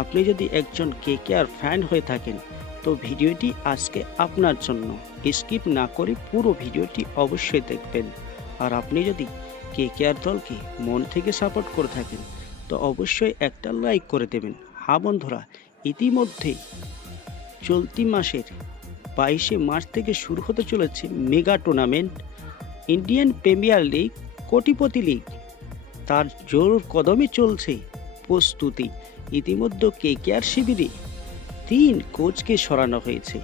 আপনি যদি একজন কেকেআর ফ্যান হয়ে থাকেন তো ভিডিওটি আজকে আপনার জন্য। স্কিপ না করে পুরো ভিডিওটি অবশ্যই দেখবেন। আর আপনি যদি কেকেআর দলকে মন থেকে সাপোর্ট করে থাকেন তো অবশ্যই একটা লাইক করে দেবেন। হ্যাঁ বন্ধুরা, ইতিমধ্যে চলতি মাসের 22শে মার্চ থেকে শুরু হতে চলেছে mega tournament Indian premier league কোটিপতি লিগ। তার জোর কদমে চলছে প্রস্তুতি। ইতিমধ্যে কেকেআর শিবিরে 3 কোচকে সরানো হয়েছে।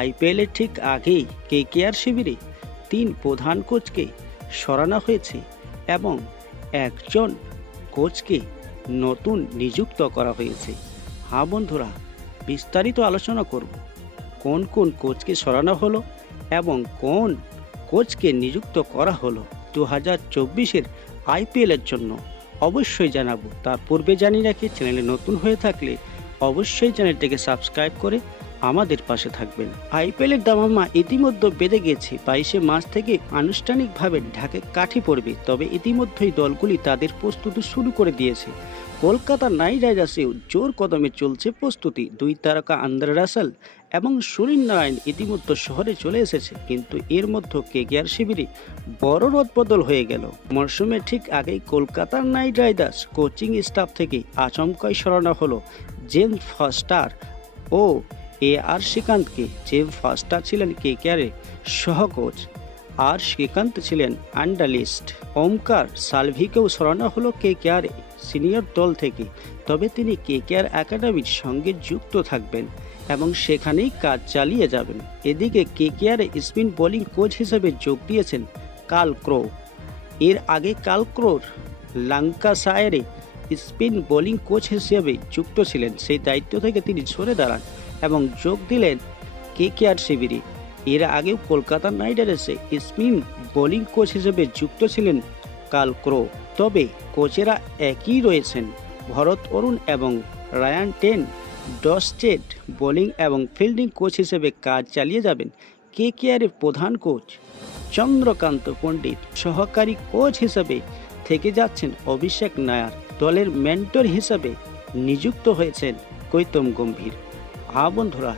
আইপিএলের ঠিক আগেই কেকেআর শিবিরে 3 প্রধান কোচকে সরানো হয়েছে এবং একজন কোচকে নতুন নিযুক্ত করা হয়েছে। হ্যাঁ বন্ধুরা, বিস্তারিত আলোচনা করব কোন কোন কোচকে সরানো হলো এবং কোন কোচকে নিযুক্ত করা হলো 2024-এর আইপিএলের জন্য। অবশ্যই জানাবো। তার পূর্বে জানিয়ে রাখি, চ্যানেলে নতুন হয়ে থাকলে অবশ্যই চ্যানেলটিকে সাবস্ক্রাইব করে আমাদের পাশে থাকবেন। আইপিএলের দামামা ইতিমধ্যে বেঁধে গেছে। 22শে মার্চ থেকে আনুষ্ঠানিকভাবে ঢাকায় কাঠি পড়বে। তবে ইতিমধ্যেই দলগুলি তাদের প্রস্তুতি শুরু করে দিয়েছে। কলকাতা নাইট রাইডার্সেও জোর কদমে চলছে প্রস্তুতি। 2 তারকা আন্দ্রে রাসেল এবং সুনীল নারায়ণ ইতিমধ্যে শহরে চলে এসেছে। কিন্তু এর মধ্যে কেকেআর শিবিরে বড় রদবদল হয়ে গেল। মরশুমের ঠিক আগেই Kolkata night Riders coaching staff থেকে আচমকাই সরানো হলো জেমস ফস্টার ও আর শ্রীকান্তকে। জেমস ফস্টার ছিলেন কেকেআরের সহকোচ আর শ্রীকান্ত ছিলেন আন্ডারলিস্ট। ওমকার সালভিকেও সরানো হলো কেকেআর সিনিয়র দল থেকে। তবে তিনি কেকেআর একাডেমির সঙ্গে যুক্ত থাকবেন এবং সেখানেই কাজ চালিয়ে যাবেন। এদিকে কেকেআর স্পিন বোলিং কোচ হিসেবে যোগ দিয়েছেন কার্ল ক্রো। এর আগে কার্ল ক্রোর ল্যাঙ্কাশায়ারে স্পিন বোলিং কোচ হিসেবে যুক্ত ছিলেন। সেই দায়িত্ব থেকে তিনি সরে দাঁড়ান এবং যোগ দিলেন কেকেআর শিবিরে। এর আগেও কলকাতা নাইট রাইডার্সে স্পিন বোলিং কোচ হিসেবে যুক্ত ছিলেন কার্ল ক্রো। তবে কোচেরা একই রয়েছেন। ভরত অরুণ এবং রায়ান টেন ডসটেড বোলিং এবং ফিল্ডিং কোচ হিসেবে কাজ চালিয়ে যাবেন। কেকেআরের প্রধান কোচ চন্দ্রকান্ত পণ্ডিত সহকারী কোচ হিসেবে থেকে যাচ্ছেন অভিষেক নায়ার। দলের মেন্টর হিসেবে নিযুক্ত হয়েছেন গৌতম গম্ভীর। বন্ধুরা,